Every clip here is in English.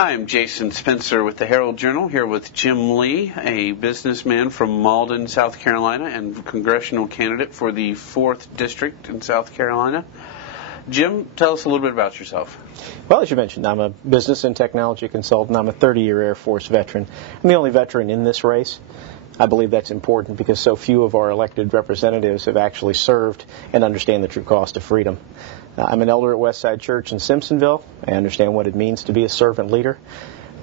Hi, I'm Jason Spencer with the Herald-Journal, here with Jim Lee, a businessman from Mauldin, South Carolina, and congressional candidate for the 4th District in South Carolina. Jim, tell us a little bit about yourself. Well, as you mentioned, I'm a business and technology consultant. I'm a 30-year Air Force veteran. I'm the only veteran in this race. I believe that's important because so few of our elected representatives have actually served and understand the true cost of freedom. I'm an elder at Westside Church in Simpsonville. I understand what it means to be a servant leader.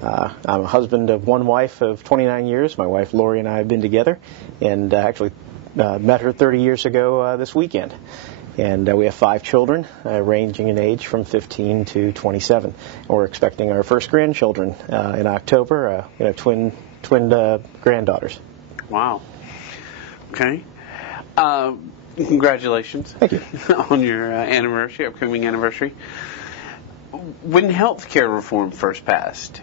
I'm a husband of one wife of 29 years. My wife Lori and I have been together and actually met her 30 years ago this weekend. And we have 5 children, ranging in age from 15 to 27. We're expecting our first grandchildren in October, twin granddaughters. Wow. Okay. Congratulations. Thank you. On your upcoming anniversary. When health care reform first passed,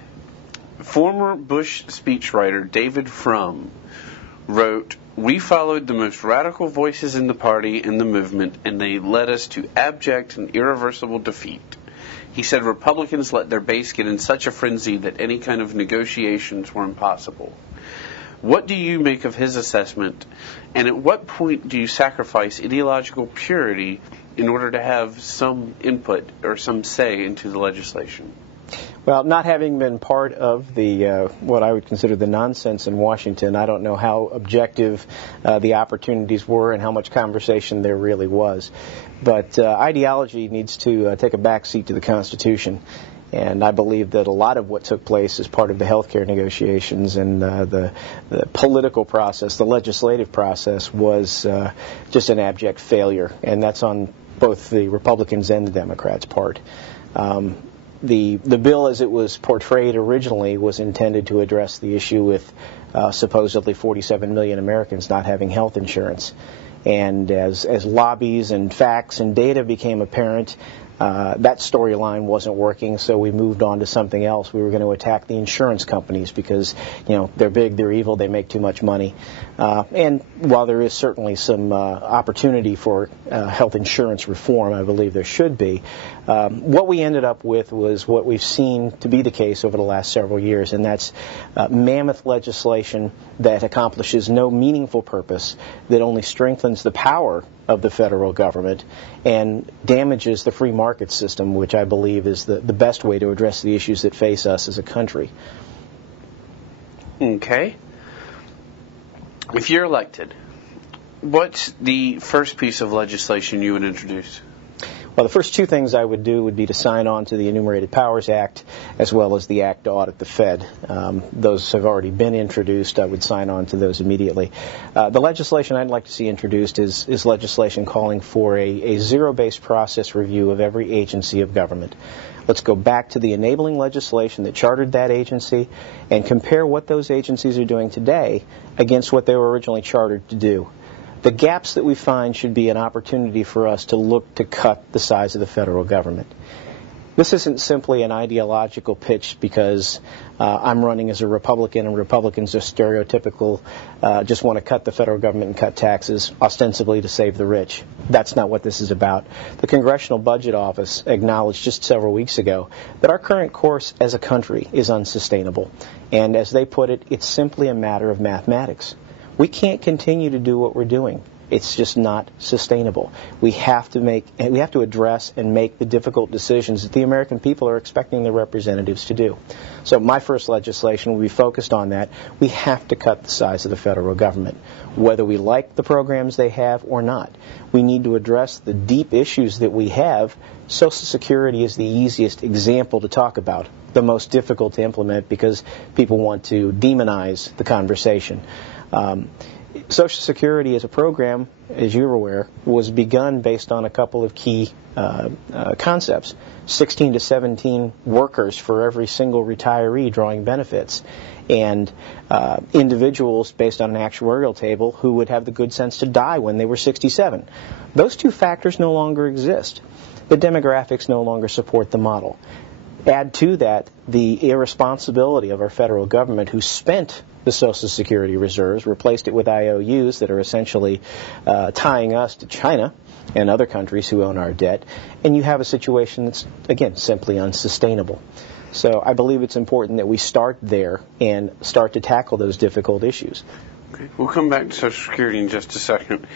former Bush speechwriter David Frum wrote, "We followed the most radical voices in the party and the movement, and they led us to abject and irreversible defeat." He said Republicans let their base get in such a frenzy that any kind of negotiations were impossible. What do you make of his assessment, and at what point do you sacrifice ideological purity in order to have some input or some say into the legislation? Well, not having been part of the what I would consider the nonsense in Washington, I don't know how objective the opportunities were and how much conversation there really was. But ideology needs to take a back seat to the Constitution. And I believe that a lot of what took place as part of the healthcare negotiations and the political process, the legislative process, was just an abject failure. And that's on both the Republicans and the Democrats' part. The bill as it was portrayed originally was intended to address the issue with supposedly 47 million Americans not having health insurance. And as lobbies and facts and data became apparent, that storyline wasn't working, so we moved on to something else. We were going to attack the insurance companies because, they're big, they're evil, they make too much money. And while there is certainly some opportunity for health insurance reform, I believe there should be, what we ended up with was what we've seen to be the case over the last several years, and that's mammoth legislation that accomplishes no meaningful purpose, that only strengthens the power of the federal government and damages the free market system, which I believe is the best way to address the issues that face us as a country. Okay. If you're elected, what's the first piece of legislation you would introduce? Well, the first 2 things I would do would be to sign on to the Enumerated Powers Act as well as the Act to Audit the Fed. Those have already been introduced. I would sign on to those immediately. The legislation I'd like to see introduced is legislation calling for a zero-based process review of every agency of government. Let's go back to the enabling legislation that chartered that agency and compare what those agencies are doing today against what they were originally chartered to do. The gaps that we find should be an opportunity for us to look to cut the size of the federal government. This isn't simply an ideological pitch because I'm running as a Republican and Republicans are stereotypical, just want to cut the federal government and cut taxes, ostensibly to save the rich. That's not what this is about. The Congressional Budget Office acknowledged just several weeks ago that our current course as a country is unsustainable. And as they put it, it's simply a matter of mathematics. We can't continue to do what we're doing. It's just not sustainable. We have to address and make the difficult decisions that the American people are expecting their representatives to do. So my first legislation will be focused on that. We have to cut the size of the federal government, whether we like the programs they have or not. We need to address the deep issues that we have. Social Security is the easiest example to talk about, the most difficult to implement because people want to demonize the conversation. Social Security as a program, as you're aware, was begun based on a couple of key concepts. 16 to 17 workers for every single retiree drawing benefits, and individuals based on an actuarial table who would have the good sense to die when they were 67. Those 2 factors no longer exist. The demographics no longer support the model. Add to that the irresponsibility of our federal government, who spent the Social Security reserves, replaced it with IOUs that are essentially tying us to China and other countries who own our debt, and you have a situation that's, again, simply unsustainable. So I believe it's important that we start there and start to tackle those difficult issues. Okay. We'll come back to Social Security in just a second.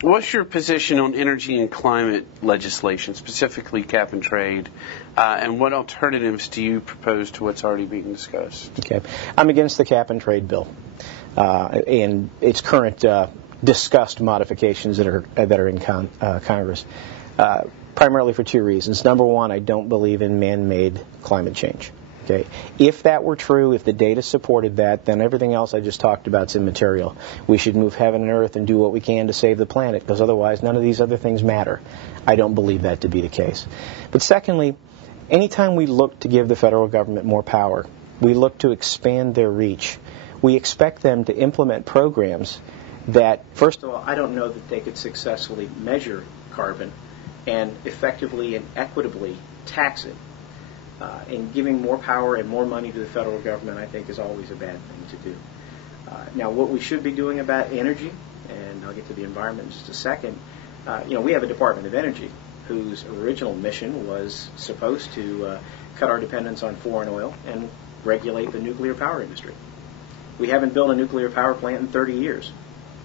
What's your position on energy and climate legislation, specifically cap and trade, and what alternatives do you propose to what's already being discussed? Okay. I'm against the cap and trade bill and its current discussed modifications that are in Congress, primarily for two reasons. Number one, I don't believe in man-made climate change. Okay. If that were true, if the data supported that, then everything else I just talked about is immaterial. We should move heaven and earth and do what we can to save the planet, because otherwise none of these other things matter. I don't believe that to be the case. But secondly, anytime we look to give the federal government more power, we look to expand their reach. We expect them to implement programs that, first of all, I don't know that they could successfully measure carbon and effectively and equitably tax it. And giving more power and more money to the federal government, I think, is always a bad thing to do. Now, what we should be doing about energy, and I'll get to the environment in just a second, we have a Department of Energy whose original mission was supposed to cut our dependence on foreign oil and regulate the nuclear power industry. We haven't built a nuclear power plant in 30 years.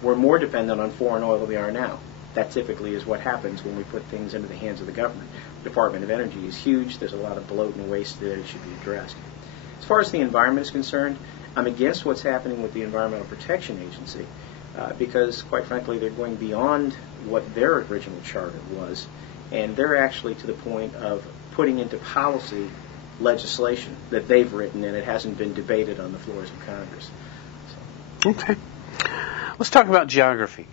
We're more dependent on foreign oil than we are now. That typically is what happens when we put things into the hands of the government. The Department of Energy is huge. There's a lot of bloat and waste that should be addressed. As far as the environment is concerned, I'm against what's happening with the Environmental Protection Agency because, quite frankly, they're going beyond what their original charter was, and they're actually to the point of putting into policy legislation that they've written, and it hasn't been debated on the floors of Congress. So. Okay. Let's talk about geography.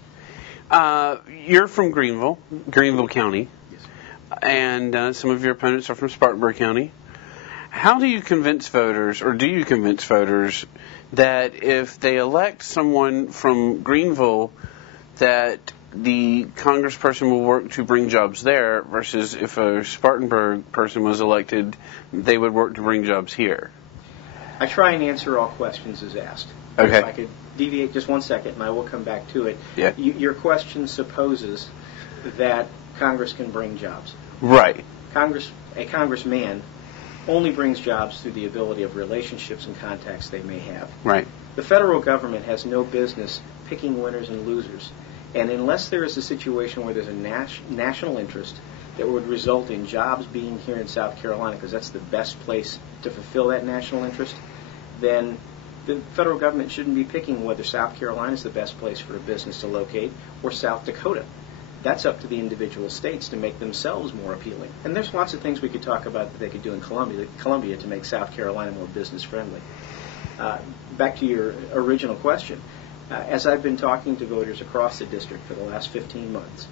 You're from Greenville County, yes, and some of your opponents are from Spartanburg County. How do you convince voters, or do you convince voters, that if they elect someone from Greenville, that the congressperson will work to bring jobs there, versus if a Spartanburg person was elected, they would work to bring jobs here? I try and answer all questions as asked. Okay. If I could deviate just 1 second, and I will come back to it. Yeah. Your question supposes that Congress can bring jobs. Right. A congressman only brings jobs through the ability of relationships and contacts they may have. Right. The federal government has no business picking winners and losers. And unless there is a situation where there's a national interest that would result in jobs being here in South Carolina, because that's the best place to fulfill that national interest, then the federal government shouldn't be picking whether South Carolina is the best place for a business to locate or South Dakota. That's up to the individual states to make themselves more appealing. And there's lots of things we could talk about that they could do in Columbia to make South Carolina more business friendly. Back to your original question. As I've been talking to voters across the district for the last 15 months,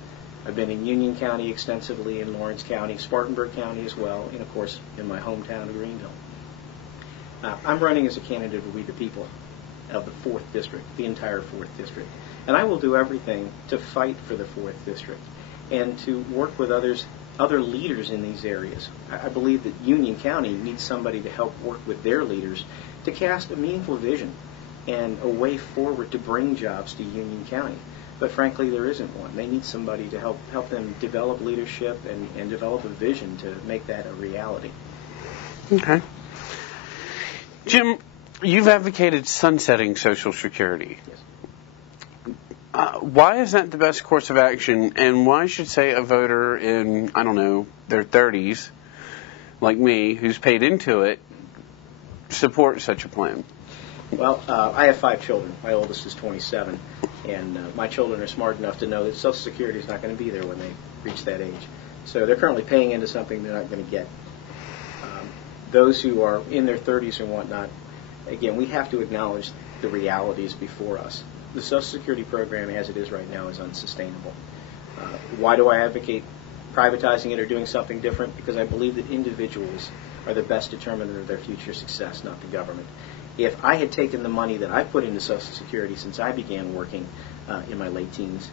I've been in Union County extensively, in Lawrence County, Spartanburg County as well, and of course in my hometown of Greenville. I'm running as a candidate of We the People of the 4th District, the entire 4th District. And I will do everything to fight for the 4th District and to work with other leaders in these areas. I believe that Union County needs somebody to help work with their leaders to cast a meaningful vision and a way forward to bring jobs to Union County. But frankly, there isn't one. They need somebody to help them develop leadership and develop a vision to make that a reality. Okay. Jim, you've advocated sunsetting Social Security. Yes. Why is that the best course of action, and why should, say, a voter in, I don't know, their 30s, like me, who's paid into it, support such a plan? Well, I have 5 children. My oldest is 27, and my children are smart enough to know that Social Security is not going to be there when they reach that age. So they're currently paying into something they're not going to get. Those who are in their 30s and whatnot, again, we have to acknowledge the realities before us. The Social Security program as it is right now is unsustainable. Why do I advocate privatizing it or doing something different? Because I believe that individuals are the best determiner of their future success, not the government. If I had taken the money that I put into Social Security since I began working in my late teens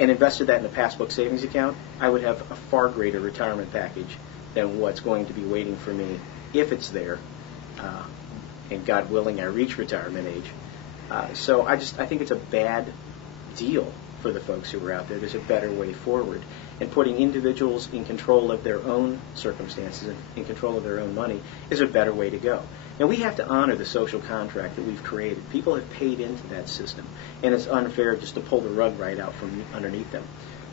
and invested that in a passbook savings account, I would have a far greater retirement package than what's going to be waiting for me if it's there, and God willing, I reach retirement age. So I think it's a bad deal for the folks who are out there. There's a better way forward. And putting individuals in control of their own circumstances and in control of their own money is a better way to go. And we have to honor the social contract that we've created. People have paid into that system, and it's unfair just to pull the rug right out from underneath them.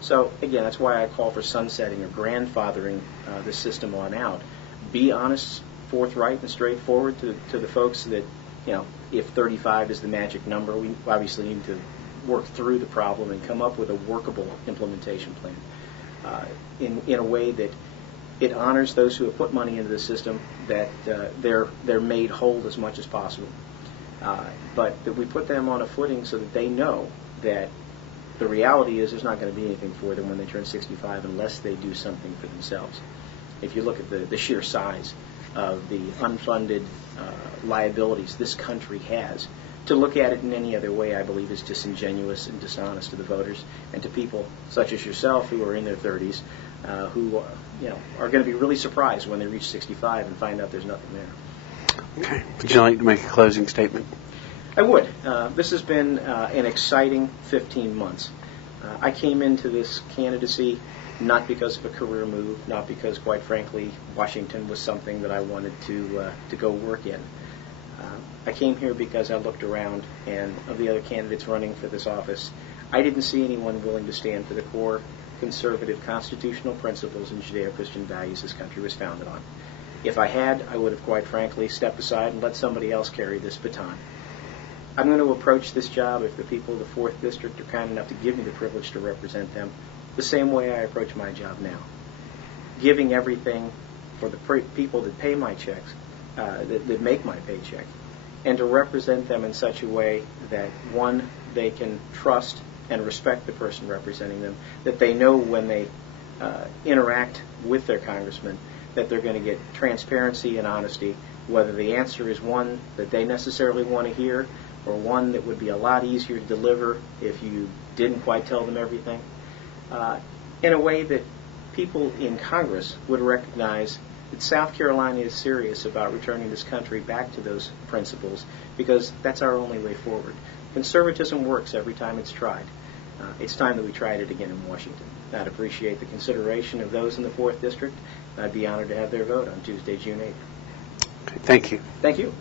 So, again, that's why I call for sunsetting or grandfathering the system on out. Be honest, forthright, and straightforward to the folks that, if 35 is the magic number, we obviously need to work through the problem and come up with a workable implementation plan in a way that it honors those who have put money into the system, that they're made whole as much as possible. But that we put them on a footing so that they know that the reality is there's not going to be anything for them when they turn 65 unless they do something for themselves. If you look at the sheer size of the unfunded liabilities this country has, to look at it in any other way, I believe, is disingenuous and dishonest to the voters and to people such as yourself who are in their 30s, who are going to be really surprised when they reach 65 and find out there's nothing there. Okay. Would you like to make a closing statement? I would. This has been an exciting 15 months. I came into this candidacy not because of a career move, not because, quite frankly, Washington was something that I wanted to go work in. I came here because I looked around, and of the other candidates running for this office, I didn't see anyone willing to stand for the core conservative constitutional principles and Judeo-Christian values this country was founded on. If I had, I would have, quite frankly, stepped aside and let somebody else carry this baton. I'm going to approach this job, if the people of the 4th District are kind enough to give me the privilege to represent them, the same way I approach my job now. Giving everything for the people that pay my checks, that make my paycheck, and to represent them in such a way that, one, they can trust and respect the person representing them, that they know when they interact with their congressman that they're going to get transparency and honesty, whether the answer is one that they necessarily want to hear or one that would be a lot easier to deliver if you didn't quite tell them everything, in a way that people in Congress would recognize that South Carolina is serious about returning this country back to those principles, because that's our only way forward. Conservatism works every time it's tried. It's time that we tried it again in Washington. I'd appreciate the consideration of those in the 4th District. I'd be honored to have their vote on Tuesday, June 8th. Okay, thank you. Thank you.